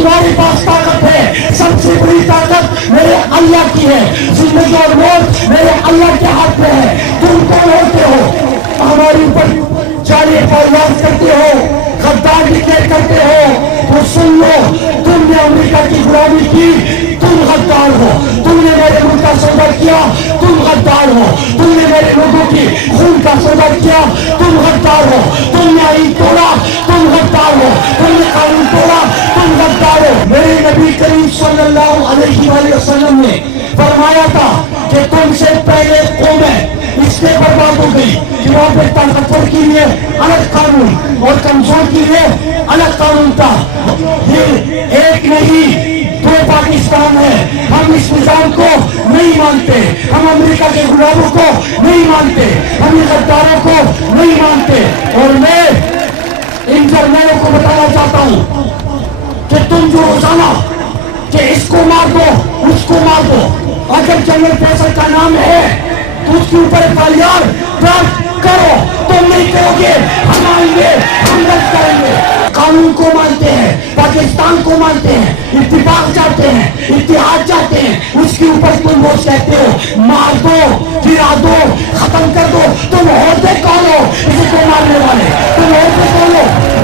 तुम्हारे पास ताकत है, सबसे बड़ी ताकत मेरे अल्लाह की है। जिंदगी और मौत मेरे अल्लाह के हाथ में है। तुम कौन होते हो हमारे ऊपर जाने परवाज करते हो, गद्दार डिक्लेयर करते हो? तो सुन लो, तुमने अमेरिका की गुलामी की, तुम गद्दार हो। तुमने मेरे मुल्क का सौदा किया, तुम गद्दार हो। तुमने मेरे लोगों की खून का सौदा किया, तुम गद्दार हो। तुमने आईन तोड़ा, तुम गद्दार हो। तुमने कानून तोड़ा, तुम गद्दार हो। मेरे नबी करीम सल्लल्लाहु अलैहि वसल्लम ने फरमाया था कि तुमसे पहले कौमें इसलिए बर्बाद हो गई कि वहां पे ताकतवर के लिए अलग कानून और कमजोर के लिए अलग कानून था। ये एक नहीं, दो पाकिस्तान है। हम इस निजाम को नहीं मानते, हम अमेरिका के गुलामों को नहीं मानते, हम इन गद्दारों को नहीं मानते। और मैं इन जर्नलों को बताना चाहता हूं कि तुम जो रोजाना कि इसको मार दो, उसको मार दो, अगर जनरल फैसल का नाम है तो उसके ऊपर एफआईआर दर्ज करो। तुम नहीं करोगे, हम आएंगे, हम दर्ज करेंगे। कानून को मानते हैं, पाकिस्तान को मानते हैं, इत्तेफाक चाहते हैं, इत्तेहाद चाहते हैं, उसके ऊपर तुम रोज कहते हो मार दो, गिरा दो, खत्म कर दो। तुम होते कौन हो इसी को मारने वाले? तुम होते कौन हो?